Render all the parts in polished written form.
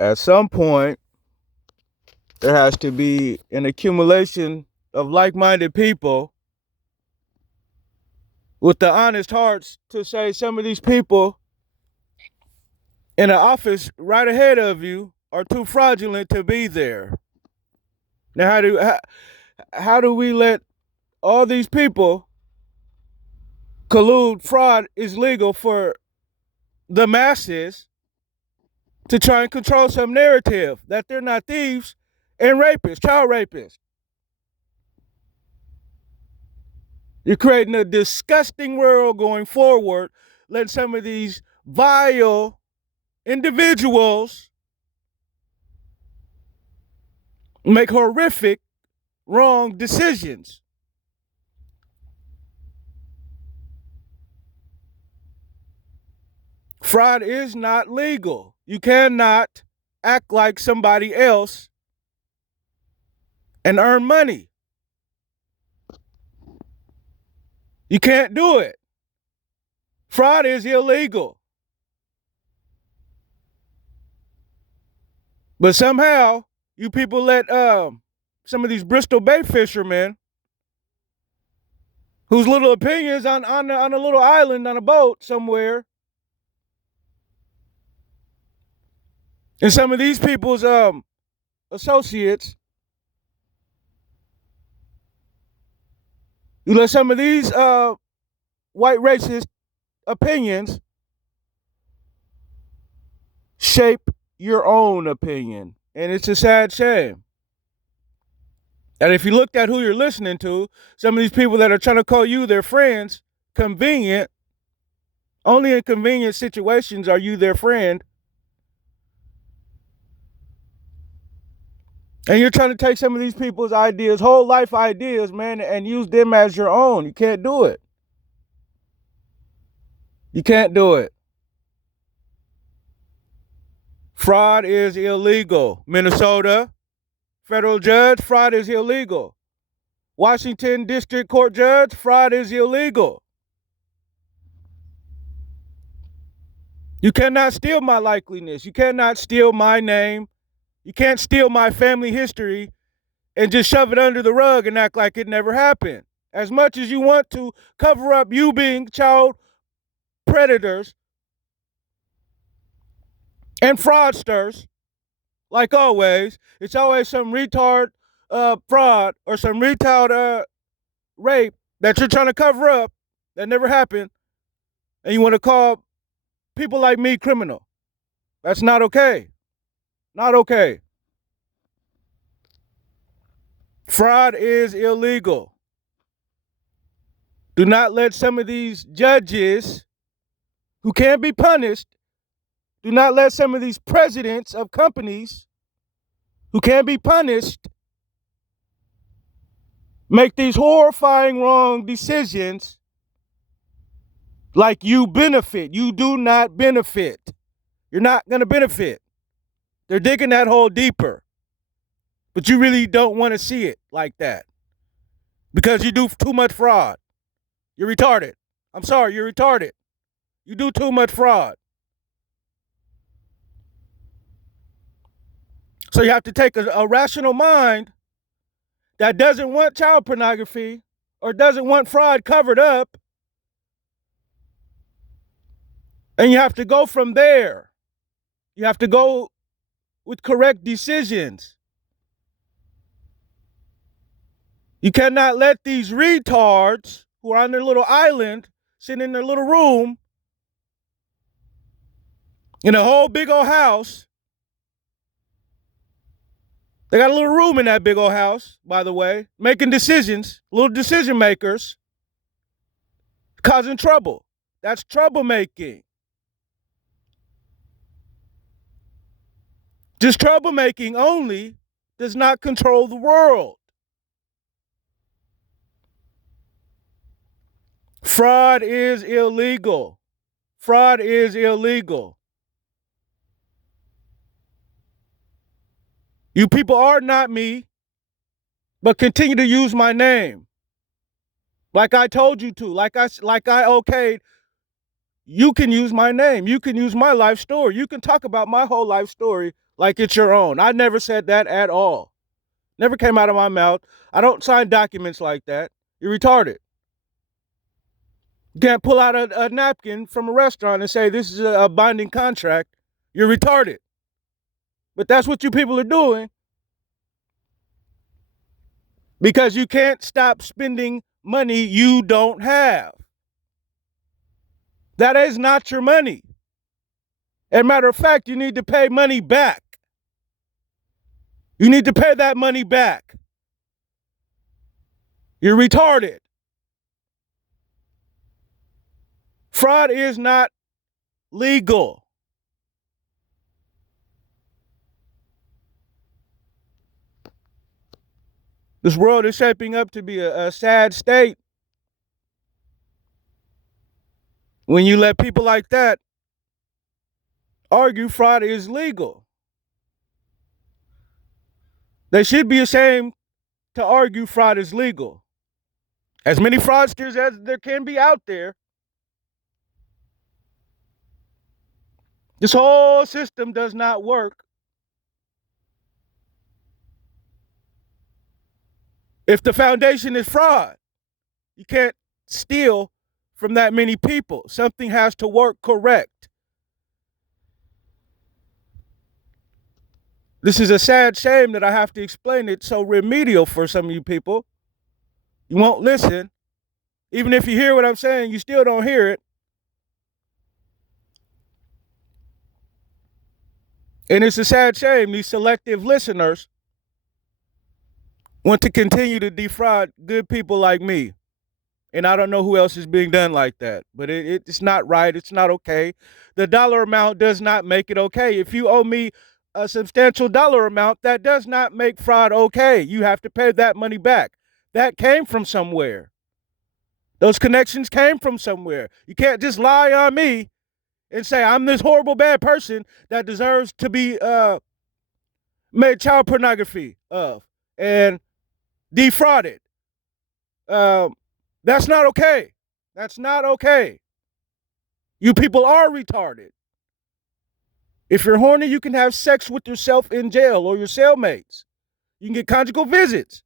at some point, there has to be an accumulation of like-minded people with the honest hearts to say some of these people in the office right ahead of you are too fraudulent to be there. Now, how do we let all these people collude? Fraud is legal for the masses to try and control some narrative that they're not thieves and rapists, child rapists. You're creating a disgusting world going forward, letting some of these vile individuals make horrific, wrong decisions. Fraud is not legal. You cannot act like somebody else and earn money. You can't do it. Fraud is illegal. But somehow, you people let some of these Bristol Bay fishermen, whose little opinions on a little island on a boat somewhere, and some of these people's associates, you let some of these white racist opinions shape your own opinion. And it's a sad shame. And if you looked at who you're listening to, some of these people that are trying to call you their friends, convenient, only in convenient situations are you their friend. And you're trying to take some of these people's ideas, whole life ideas, man, and use them as your own. You can't do it. You can't do it. Fraud is illegal. Minnesota, federal judge, fraud is illegal. Washington District Court judge, fraud is illegal. You cannot steal my likeliness. You cannot steal my name. You can't steal my family history and just shove it under the rug and act like it never happened. As much as you want to cover up you being child predators and fraudsters, like always, it's always some retard fraud or some retard rape that you're trying to cover up that never happened, and you want to call people like me criminal. That's not okay. Not okay. Fraud is illegal. Do not let some of these judges who can't be punished, do not let some of these presidents of companies who can't be punished make these horrifying wrong decisions like you benefit. You do not benefit. You're not going to benefit. They're digging that hole deeper. But you really don't want to see it like that because you do too much fraud. You're retarded. I'm sorry, you're retarded. You do too much fraud. So you have to take a rational mind that doesn't want child pornography or doesn't want fraud covered up, and you have to go from there. You have to go with correct decisions. You cannot let these retards who are on their little island, sitting in their little room, in a whole big old house. They got a little room in that big old house, by the way, making decisions, little decision makers, causing trouble. That's troublemaking. Just troublemaking only does not control the world. Fraud is illegal. Fraud is illegal. You people are not me, but continue to use my name. Like I told you to, like I okayed, you can use my name. You can use my life story. You can talk about my whole life story like it's your own. I never said that at all. Never came out of my mouth. I don't sign documents like that. You're retarded. You can't pull out a napkin from a restaurant and say this is a binding contract. You're retarded. But that's what you people are doing because you can't stop spending money you don't have. That is not your money. As a matter of fact, you need to pay money back. You need to pay that money back. You're retarded. Fraud is not legal. This world is shaping up to be a sad state when you let people like that argue fraud is legal. They should be ashamed to argue fraud is legal. As many fraudsters as there can be out there, this whole system does not work if the foundation is fraud. You can't steal from that many people. Something has to work correct. This is a sad shame that I have to explain it so remedial for some of you people. You won't listen. Even if you hear what I'm saying, you still don't hear it. And it's a sad shame these selective listeners want to continue to defraud good people like me. And I don't know who else is being done like that. But it's not right. It's not okay. The dollar amount does not make it okay. If you owe me a substantial dollar amount, that does not make fraud okay. You have to pay that money back. That came from somewhere. Those connections came from somewhere. You can't just lie on me and say I'm this horrible bad person that deserves to be made child pornography of and defrauded. That's not okay. That's not okay. You people are retarded. If you're horny, you can have sex with yourself in jail or your cellmates. You can get conjugal visits.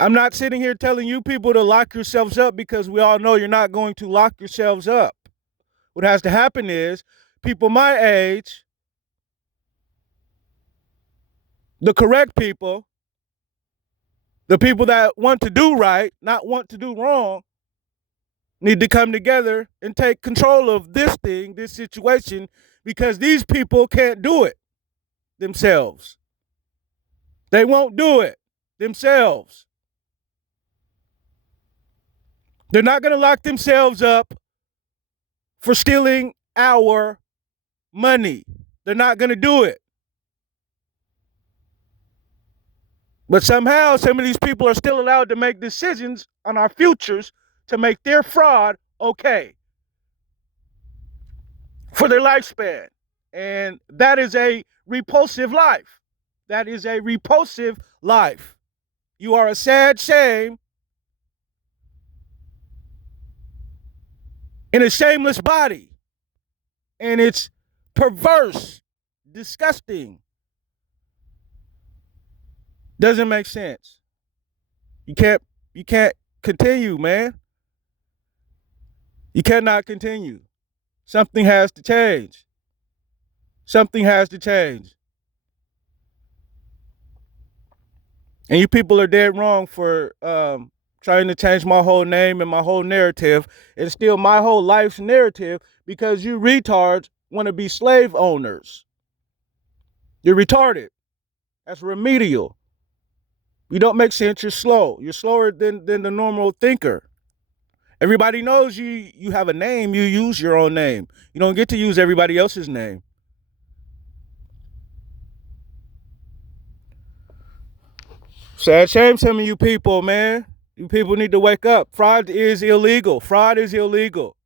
I'm not sitting here telling you people to lock yourselves up because we all know you're not going to lock yourselves up. What has to happen is people my age, the correct people, the people that want to do right, not want to do wrong, need to come together and take control of this thing, this situation, because these people can't do it themselves. They won't do it themselves. They're not going to lock themselves up for stealing our money. They're not going to do it. But somehow, some of these people are still allowed to make decisions on our futures to make their fraud okay for their lifespan. And that is a repulsive life. That is a repulsive life. You are a sad shame in a shameless body. And it's perverse, disgusting. Doesn't make sense. You can't continue, man. You cannot continue. Something has to change. Something has to change. And you people are dead wrong for trying to change my whole name and my whole narrative and steal my whole life's narrative because you retards want to be slave owners. You're retarded. That's remedial. You don't make sense. You're slow. You're slower than the normal thinker. Everybody knows you have a name. You use your own name. You don't get to use everybody else's name. Sad shame some of you people, man. You people need to wake up. Fraud is illegal. Fraud is illegal.